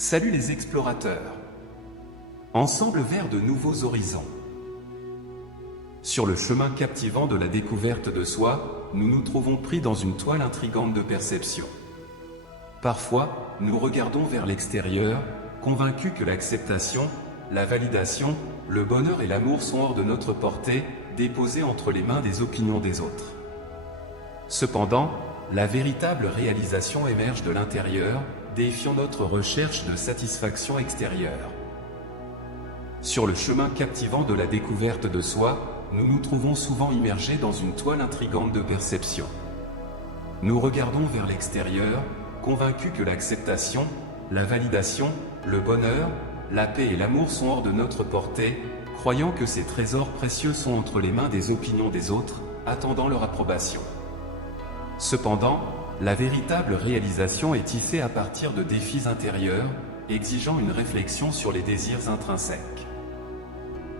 Salut les explorateurs! Ensemble vers de nouveaux horizons. Sur le chemin captivant de la découverte de soi, nous nous trouvons pris dans une toile intrigante de perception. Parfois, nous regardons vers l'extérieur, convaincus que l'acceptation, la validation, le bonheur et l'amour sont hors de notre portée, déposés entre les mains des opinions des autres. Cependant, la véritable réalisation émerge de l'intérieur, défiant notre recherche de satisfaction extérieure. Sur le chemin captivant de la découverte de soi, nous nous trouvons souvent immergés dans une toile intrigante de perception. Nous regardons vers l'extérieur, convaincus que l'acceptation, la validation, le bonheur, la paix et l'amour sont hors de notre portée, croyant que ces trésors précieux sont entre les mains des opinions des autres, attendant leur approbation. Cependant, la véritable réalisation est tissée à partir de défis intérieurs, exigeant une réflexion sur les désirs intrinsèques.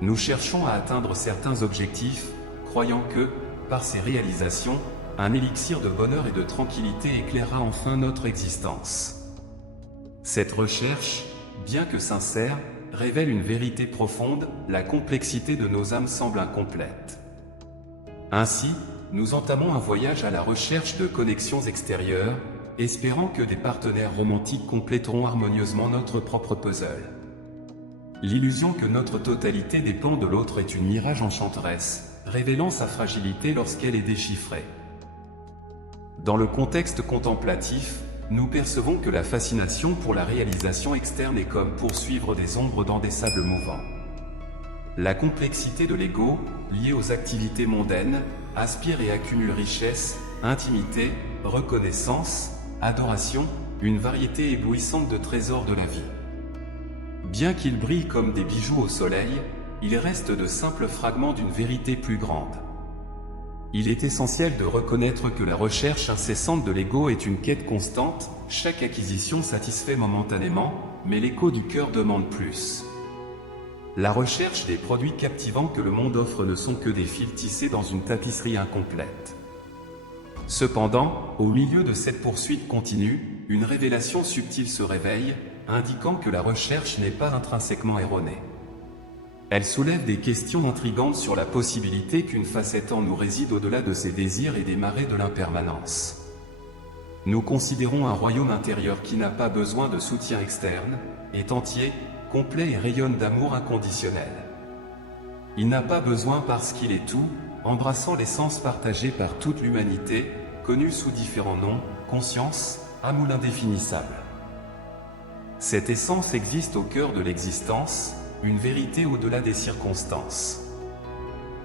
Nous cherchons à atteindre certains objectifs, croyant que, par ces réalisations, un élixir de bonheur et de tranquillité éclairera enfin notre existence. Cette recherche, bien que sincère, révèle une vérité profonde, la complexité de nos âmes semble incomplète. Ainsi, nous entamons un voyage à la recherche de connexions extérieures, espérant que des partenaires romantiques compléteront harmonieusement notre propre puzzle. L'illusion que notre totalité dépend de l'autre est une mirage enchanteresse, révélant sa fragilité lorsqu'elle est déchiffrée. Dans le contexte contemplatif, nous percevons que la fascination pour la réalisation externe est comme poursuivre des ombres dans des sables mouvants. La complexité de l'ego, liée aux activités mondaines, aspire et accumule richesse, intimité, reconnaissance, adoration, une variété éblouissante de trésors de la vie. Bien qu'ils brillent comme des bijoux au soleil, ils restent de simples fragments d'une vérité plus grande. Il est essentiel de reconnaître que la recherche incessante de l'ego est une quête constante, chaque acquisition satisfait momentanément, mais l'écho du cœur demande plus. La recherche des produits captivants que le monde offre ne sont que des fils tissés dans une tapisserie incomplète. Cependant, au milieu de cette poursuite continue, une révélation subtile se réveille, indiquant que la recherche n'est pas intrinsèquement erronée. Elle soulève des questions intrigantes sur la possibilité qu'une facette en nous réside au-delà de ses désirs et des marées de l'impermanence. Nous considérons un royaume intérieur qui n'a pas besoin de soutien externe, est entier, complet et rayonne d'amour inconditionnel. Il n'a pas besoin parce qu'il est tout, embrassant l'essence partagée par toute l'humanité, connue sous différents noms, conscience, amour indéfinissable. Cette essence existe au cœur de l'existence, une vérité au-delà des circonstances.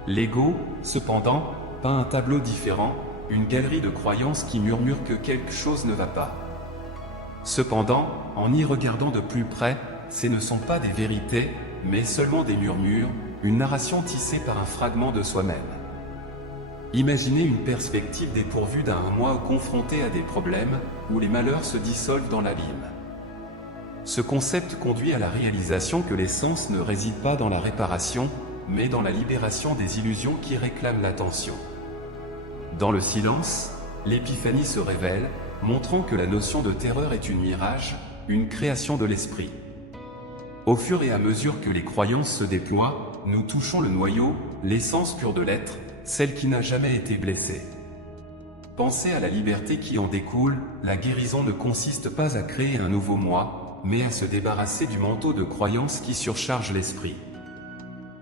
L'ego, cependant, peint un tableau différent, une galerie de croyances qui murmurent que quelque chose ne va pas. Cependant, en y regardant de plus près, ces ne sont pas des vérités, mais seulement des murmures, une narration tissée par un fragment de soi-même. Imaginez une perspective dépourvue d'un moi confronté à des problèmes, où les malheurs se dissolvent dans l'abîme. Ce concept conduit à la réalisation que l'essence ne réside pas dans la réparation, mais dans la libération des illusions qui réclament l'attention. Dans le silence, l'épiphanie se révèle, montrant que la notion de terreur est une mirage, une création de l'esprit. Au fur et à mesure que les croyances se déploient, nous touchons le noyau, l'essence pure de l'être, celle qui n'a jamais été blessée. Pensez à la liberté qui en découle, la guérison ne consiste pas à créer un nouveau moi, mais à se débarrasser du manteau de croyances qui surcharge l'esprit.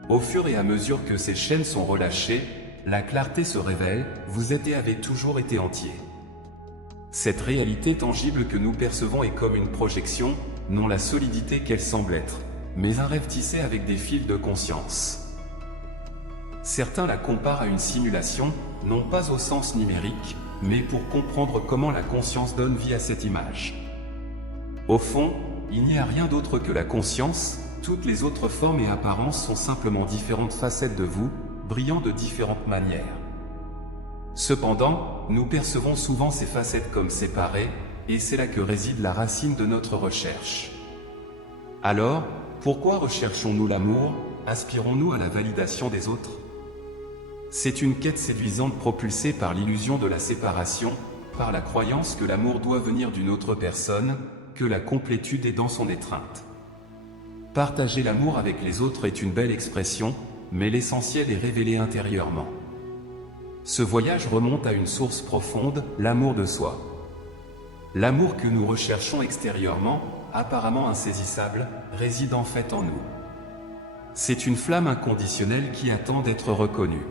Au fur et à mesure que ces chaînes sont relâchées, la clarté se révèle, vous êtes et avez toujours été entier. Cette réalité tangible que nous percevons est comme une projection, non la solidité qu'elle semble être, mais un rêve tissé avec des fils de conscience. Certains la comparent à une simulation, non pas au sens numérique, mais pour comprendre comment la conscience donne vie à cette image. Au fond, il n'y a rien d'autre que la conscience, toutes les autres formes et apparences sont simplement différentes facettes de vous, brillant de différentes manières. Cependant, nous percevons souvent ces facettes comme séparées, et c'est là que réside la racine de notre recherche. Alors, pourquoi recherchons-nous l'amour, aspirons-nous à la validation des autres? C'est une quête séduisante propulsée par l'illusion de la séparation, par la croyance que l'amour doit venir d'une autre personne, que la complétude est dans son étreinte. Partager l'amour avec les autres est une belle expression, mais l'essentiel est révélé intérieurement. Ce voyage remonte à une source profonde, l'amour de soi. L'amour que nous recherchons extérieurement, apparemment insaisissable, réside en fait en nous. C'est une flamme inconditionnelle qui attend d'être reconnue.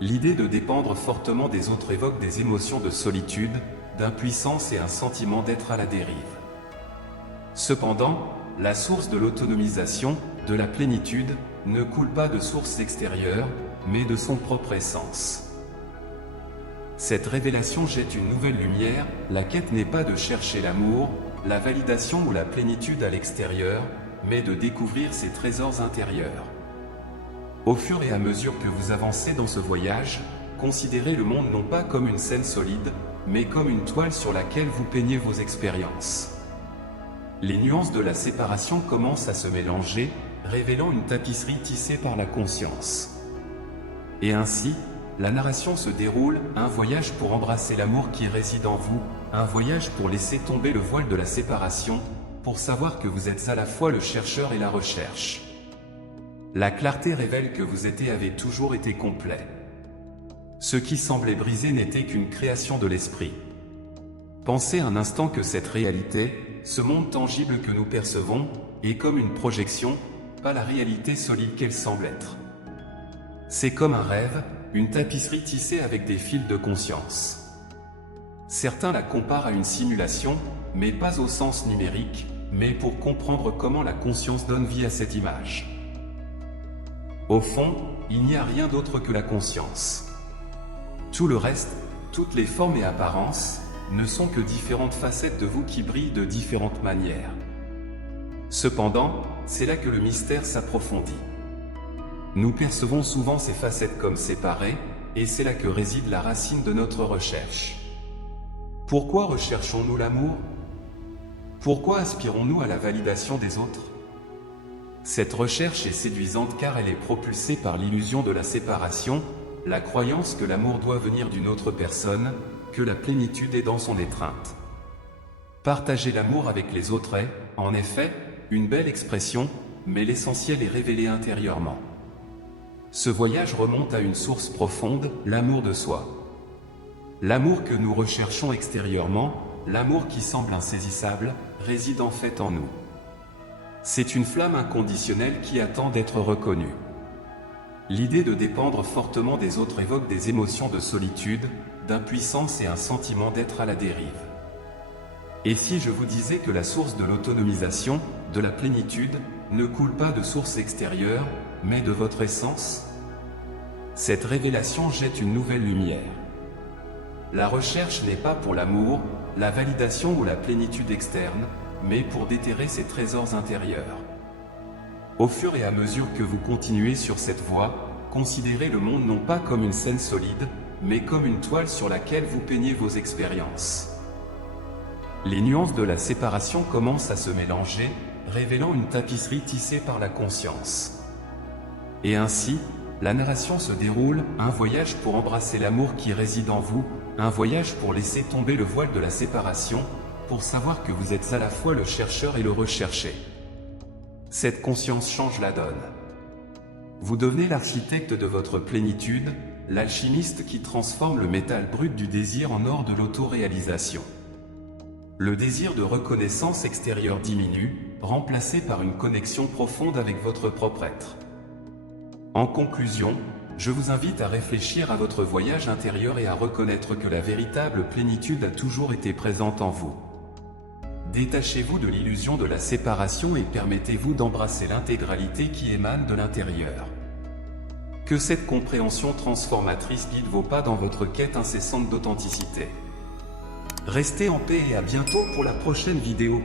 L'idée de dépendre fortement des autres évoque des émotions de solitude, d'impuissance et un sentiment d'être à la dérive. Cependant, la source de l'autonomisation, de la plénitude, ne coule pas de sources extérieures, mais de son propre essence. Cette révélation jette une nouvelle lumière, la quête n'est pas de chercher l'amour, la validation ou la plénitude à l'extérieur, mais de découvrir ses trésors intérieurs. Au fur et à mesure que vous avancez dans ce voyage, considérez le monde non pas comme une scène solide, mais comme une toile sur laquelle vous peignez vos expériences. Les nuances de la séparation commencent à se mélanger, révélant une tapisserie tissée par la conscience. Et ainsi, la narration se déroule, un voyage pour embrasser l'amour qui réside en vous, un voyage pour laisser tomber le voile de la séparation, pour savoir que vous êtes à la fois le chercheur et la recherche. La clarté révèle que vous avez toujours été complet. Ce qui semblait brisé n'était qu'une création de l'esprit. Pensez un instant que cette réalité, ce monde tangible que nous percevons, est comme une projection, pas la réalité solide qu'elle semble être. C'est comme un rêve, une tapisserie tissée avec des fils de conscience. Certains la comparent à une simulation, mais pas au sens numérique, mais pour comprendre comment la conscience donne vie à cette image. Au fond, il n'y a rien d'autre que la conscience. Tout le reste, toutes les formes et apparences, ne sont que différentes facettes de vous qui brillent de différentes manières. Cependant, c'est là que le mystère s'approfondit. Nous percevons souvent ces facettes comme séparées, et c'est là que réside la racine de notre recherche. Pourquoi recherchons-nous l'amour? Pourquoi aspirons-nous à la validation des autres? Cette recherche est séduisante car elle est propulsée par l'illusion de la séparation, la croyance que l'amour doit venir d'une autre personne, que la plénitude est dans son étreinte. Partager l'amour avec les autres est, en effet, une belle expression, mais l'essentiel est révélé intérieurement. Ce voyage remonte à une source profonde, l'amour de soi. L'amour que nous recherchons extérieurement, l'amour qui semble insaisissable, réside en fait en nous. C'est une flamme inconditionnelle qui attend d'être reconnue. L'idée de dépendre fortement des autres évoque des émotions de solitude, d'impuissance et un sentiment d'être à la dérive. Et si je vous disais que la source de l'autonomisation, de la plénitude, ne coule pas de source extérieure, mais de votre essence? Cette révélation jette une nouvelle lumière. La recherche n'est pas pour l'amour, la validation ou la plénitude externe, mais pour déterrer ses trésors intérieurs. Au fur et à mesure que vous continuez sur cette voie, considérez le monde non pas comme une scène solide, mais comme une toile sur laquelle vous peignez vos expériences. Les nuances de la séparation commencent à se mélanger, révélant une tapisserie tissée par la conscience. Et ainsi, la narration se déroule, un voyage pour embrasser l'amour qui réside en vous, un voyage pour laisser tomber le voile de la séparation, pour savoir que vous êtes à la fois le chercheur et le recherché. Cette conscience change la donne. Vous devenez l'architecte de votre plénitude, l'alchimiste qui transforme le métal brut du désir en or de l'autoréalisation. Le désir de reconnaissance extérieure diminue, remplacé par une connexion profonde avec votre propre être. En conclusion, je vous invite à réfléchir à votre voyage intérieur et à reconnaître que la véritable plénitude a toujours été présente en vous. Détachez-vous de l'illusion de la séparation et permettez-vous d'embrasser l'intégralité qui émane de l'intérieur. Que cette compréhension transformatrice guide vos pas dans votre quête incessante d'authenticité. Restez en paix et à bientôt pour la prochaine vidéo.